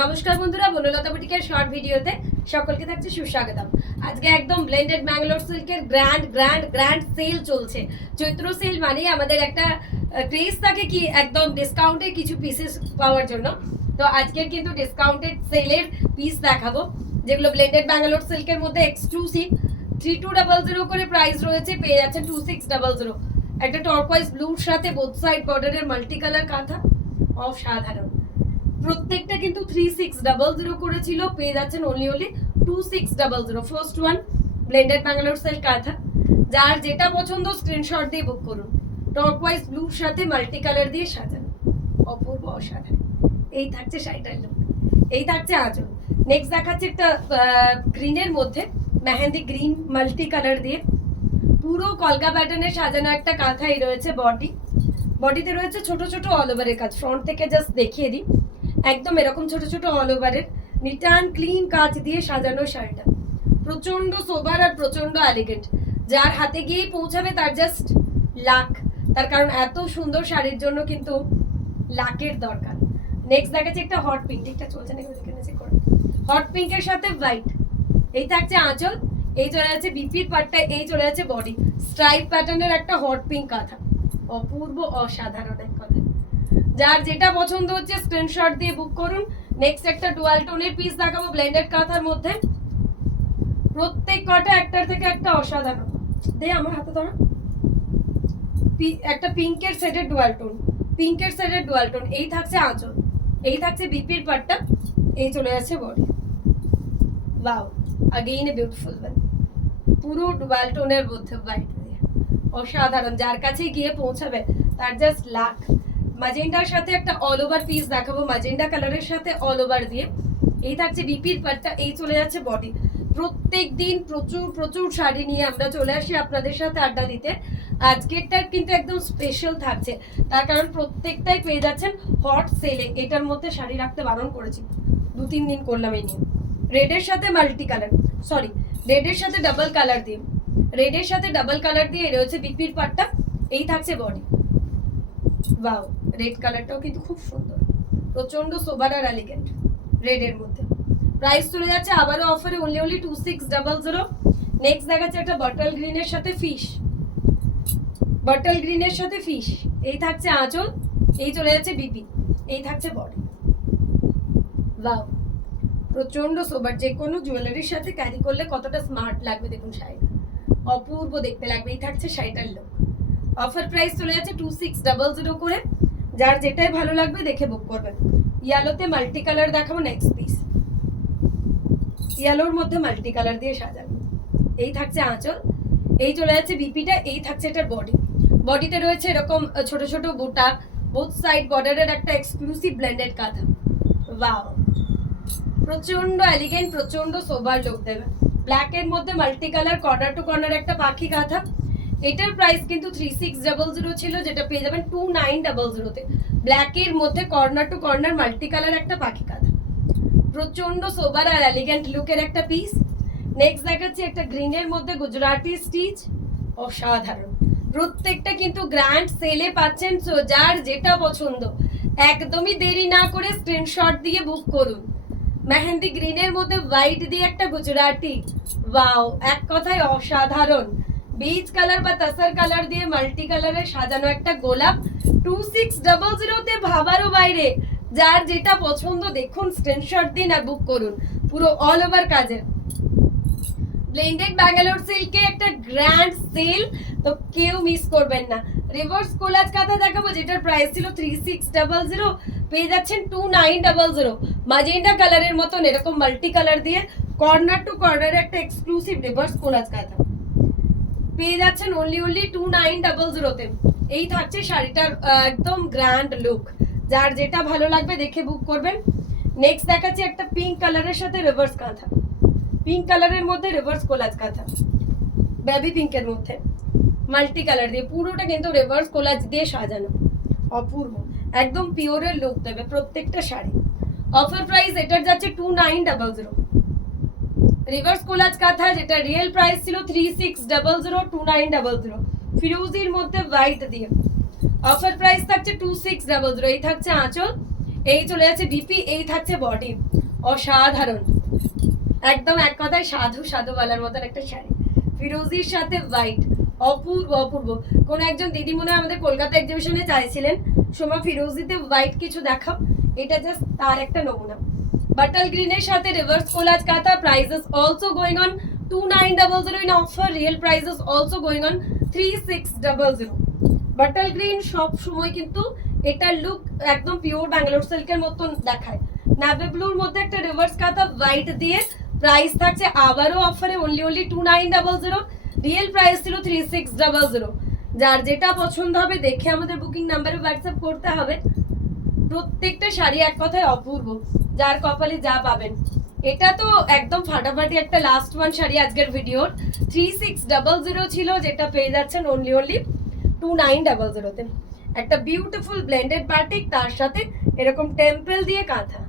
নমস্কার বন্ধুরা, বনলতা বুটিকের শর্ট ভিডিওতে সকলকে থাকছে সুস্বাগতম। আজকে একদম ব্লেন্ডেড ব্যাঙ্গালোর সিল্কের গ্র্যান্ড গ্র্যান্ড গ্র্যান্ড সেল চলছে। চৈত্র সেল মানে আমাদের একটা ক্রেজ থাকে কি একদম ডিসকাউন্টে কিছু পিসেস পাওয়ার জন্য। তো আজকের কিন্তু ডিসকাউন্টেড সেলের পিস দেখাবো, যেগুলো ব্লেন্ডেড ব্যাঙ্গালোর সিল্কের মধ্যে এক্সক্লুসিভ 3200 করে প্রাইস রয়েছে, পেয়ে যাচ্ছেন 2600। একটা টর্কোয়াইজ ব্লুর সাথে বোথ সাইড বর্ডারের মাল্টি কালার কাঁথা, অসাধারণ। প্রত্যেকটা কিন্তু 3600 করেছিল, পেয়ে যাচ্ছেন only 2600। First one blended Bangalore silk কাঁথা, যার যেটা পছন্দ স্ক্রিনশট দিয়ে বুক করুন। টর্কওয়াইজ ব্লুর সাথে মাল্টি কালার দিয়ে সাজানো, অপূর্ব অসাধারণ। এই থাকছে শাড়িটার লুক, এই থাকছে আঁচল। নেক্সট দেখাচ্ছে একটা গ্রিনের মধ্যে মেহেন্দি গ্রিন মাল্টি কালার দিয়ে পুরো কলকা প্যাটার্নের সাজানো একটা কাঁথাই রয়েছে। বডিতে রয়েছে ছোট ছোট অল ওভারের কাজ। ফ্রন্ট থেকে জাস্ট দেখিয়ে দিই, একদম এরকম ছোট ছোট অল ওভারের নিট অ্যান্ড ক্লিন কাজ দিয়ে সাজানো শাড়িটা প্রচন্ড সোবার আর প্রচন্ড এলিগেন্ট। যার হাতে গিয়েই পৌঁছাবে তার জাস্ট লাক, তার কারণ এত সুন্দর শাড়ির জন্য কিন্তু লাকের দরকার। নেক্সট দেখাচ্ছে একটা হট পিঙ্ক, ঠিকঠাক চলছে না হট পিঙ্কের সাথে হোয়াইট। এই থাকছে আঁচল, এই চলে যাচ্ছে বিপির পাটটা, এই চলে যাচ্ছে বডি স্ট্রাইপ প্যাটার্নের একটা হট পিঙ্ক কাঁথা, অপূর্ব অসাধারণ এক কথা। যার যেটা পছন্দ হচ্ছে স্ক্রিনশট দিয়ে বুক করুন। নেক্সট একটা ডুয়াল টোনের পিস দেখাবো ব্লেন্ডেড কাঁথার মধ্যে। প্রত্যেক কটা একটার থেকে একটা অসাধারণ। দে আমার হাতে ধরা, একটা পিঙ্কের সেটের ডুয়াল টোন, পিঙ্কের সেটের ডুয়াল টোন। এই থাকছে আঁচল, এই থাকছে বিপির পাটটা, এই চলে যাচ্ছে body. Wow, again a beautiful one, পুরো ডুয়াল টোনের মধ্যে হোয়াইট দিয়ে অসাধারণ। যার কাছে গিয়ে পৌঁছাবে তার জাস্ট লাক। ম্যাজেন্ডার সাথে একটা অল ওভার পিস দেখাবো, ম্যাজেন্ডা কালারের সাথে অল ওভার দিয়ে। এই থাকছে বিপির পাটটা, এই চলে যাচ্ছে বডি। প্রত্যেক দিন প্রচুর প্রচুর শাড়ি নিয়ে আমরা চলে আসি আপনাদের সাথে আড্ডা দিতে। আজকেরটা কিন্তু একদম স্পেশাল থাকছে, তার কারণ প্রত্যেকটাই পেয়ে যাচ্ছেন হট সেলে। এটার মধ্যে শাড়ি রাখতে বারণ করেছি, 2-3 দিন করলাম এই নিয়ে। রেডের সাথে মাল্টি কালার, সরি রেডের সাথে ডাবল কালার দিয়ে, রেডের সাথে ডাবল কালার দিয়ে রয়েছে বিপির পাটটা। এই থাকছে বডি। ওয়াও, রেড কালারটাও কিন্তু খুব সুন্দর, প্রচন্ড সোবার আর এলিগেন্ট রেডের মধ্যে। প্রাইস চলে যাচ্ছে আবারও অফারে only 2600। নেক্সট দেখাচ্ছে একটা বটল গ্রিনের সাথে ফিশ, বটল গ্রিনের সাথে ফিশ। এই থাকছে আঁচল, এই চলে যাচ্ছে বিপি, এই থাকছে বডি। ওয়াও, প্রচন্ড সোবার। যে কোনো জুয়েলারির সাথে ক্যারি করলে কতটা স্মার্ট লাগবে দেখুন শাড়িটা, অপূর্ব দেখতে লাগবে। এই থাকছে শাড়িটার লুক। অফার প্রাইস চলে যাচ্ছে 2600 করে। যার যেটাই ভালো লাগবে দেখে বুক করবেন। ইয়েলোতে মাল্টি কালার দেখাবো নেক্সট পিস, ইয়েলোর মধ্যে মাল্টি কালার দিয়ে সাজানো। এই থাকছে আঁচল, এই চলে যাচ্ছে বিপিটা, এই থাকছে এটার বডি। বডিতে রয়েছে এরকম ছোট ছোট বুটা, বোথ সাইড বর্ডারের একটা এক্সক্লুসিভ ব্লেন্ডেড কাঁথা। ওয়াও, প্রচন্ড এলিগেন্ট, প্রচন্ড সোবার লুক দেবে। ব্ল্যাক এর মধ্যে multi colour corner to corner একটা পাখি কাঁথা। এটার প্রাইস কিন্তু 3600 ছিল, যেটা পেয়ে যাবেন 2900-তে। ব্ল্যাক এর মধ্যে corner to corner multi colour একটা পাখি কাঁথা, প্রচন্ড সোবার আর এলিগেন্ট লুকের একটা পিস। নেক্সট দেখাচ্ছি একটা গ্রিনের মধ্যে গুজরাটি স্টিচ, অসাধারণ। প্রত্যেকটা কিন্তু গ্র্যান্ড সেলে পাচ্ছেন, সো যার যেটা পছন্দ একদমই দেরি না করে স্ক্রিনশট দিয়ে বুক করুন। মেহেন্দি গ্রিনের মধ্যে হোয়াইট দিয়ে একটা গুজরাটি, ওয়াও, এক কথায় অসাধারণ। বিচ কালার বা তাসার কালার দিয়ে মাল্টি কালারে সাজানো একটা গোলাপ, 2600-তে ভাবারও বাইরে। যার যেটা পছন্দ দেখুন, স্ক্রিনশট দিন আর বুক করুন। পুরো অল ওভার কাজের ব্লেন্ডেড ব্যাঙ্গালোর সিল্কে একটা গ্র্যান্ড সেল, তো কেউ মিস করবেন না। রিভার্স কোলাজ কাঁথা দেখাবো, যেটার প্রাইস ছিল 3600, পেয়ে যাচ্ছেন 2900। ম্যাজেন্ডা কালারের মতন এরকম মাল্টি কালার দিয়ে কর্নার টু কর্নারে একটা এক্সক্লুসিভ রিভার্স কোলাজ কাঁথা, পেয়ে যাচ্ছেন only 2900-তে। এই থাকছে শাড়িটার একদম গ্র্যান্ড লুক। যার যেটা ভালো লাগবে দেখে বুক করবেন। নেক্সট দেখাচ্ছি একটা পিঙ্ক কালারের সাথে রিভার্স কাঁথা, পিঙ্ক কালারের মধ্যে রিভার্স কোলাজ কাঁথা, বেবি পিঙ্কের মধ্যে মাল্টি কালার দিয়ে, পুরোটা কিন্তু রিভার্স কোলাজ দিয়ে সাজানো, অপূর্ব একদম পিওরের লুক দেবে প্রত্যেকটা শাড়ি। অফার প্রাইস এটার যাচ্ছে 2900। রিভার্স কোলাজ কাঁথা, যেটা রিয়েল প্রাইস ছিল 3600, 2900 ফিরোজির মধ্যে হোয়াইট দিয়ে। অফার প্রাইস থাকছে 2600। এই থাকছে আঁচল, এই চলে যাচ্ছে বিপি, এই থাকছে বডি। অসাধারণ, একদম এক কথায় সাধু সাধু বলার মতন একটা শাড়ি, ফিরোজির সাথে হোয়াইট, অপূর্ব অপূর্ব। কোন একজন দিদি মনে হয় আমাদের কলকাতা এক্সিবিশনে চাইছিলেন সোমা ফিরোজিতে হোয়াইট কিছু দেখাও, এটা জাস্ট তার একটা নমুনা। বাটাল গ্রিনের সাথে রিভার্স কোলাজ কাঁথা, prices also going on 2900 in offer, real prices also going on 3600। বাটাল green সব সময় কিন্তু এটার লুক একদম পিওর ব্যাঙ্গালোর সিল্কের মতন দেখায়। নাভি ব্লুর মধ্যে একটা রিভার্স কাঁথা হোয়াইট দিয়ে, প্রাইস থাকছে আবারও অফারে অনলি 2900, রিয়েল প্রাইস ছিল 3600। যার যেটা পছন্দ হবে দেখে আমাদের বুকিং নাম্বারে হোয়াটসঅ্যাপ করতে হবে। প্রত্যেকটা শাড়ি এক কথায় অপূর্ব, যার কপালে যা পাবেন। এটা তো একদম ফাটাফাটি একটা লাস্ট ওয়ান শাড়ি আজকের ভিডিওর, 3600 ছিল, যেটা পেয়ে যাচ্ছেন অনলি 2900 তে। একটা বিউটিফুল ব্লেন্ডেড বাটিক, তার সাথে এরকম টেম্পল দিয়ে কাঁথা।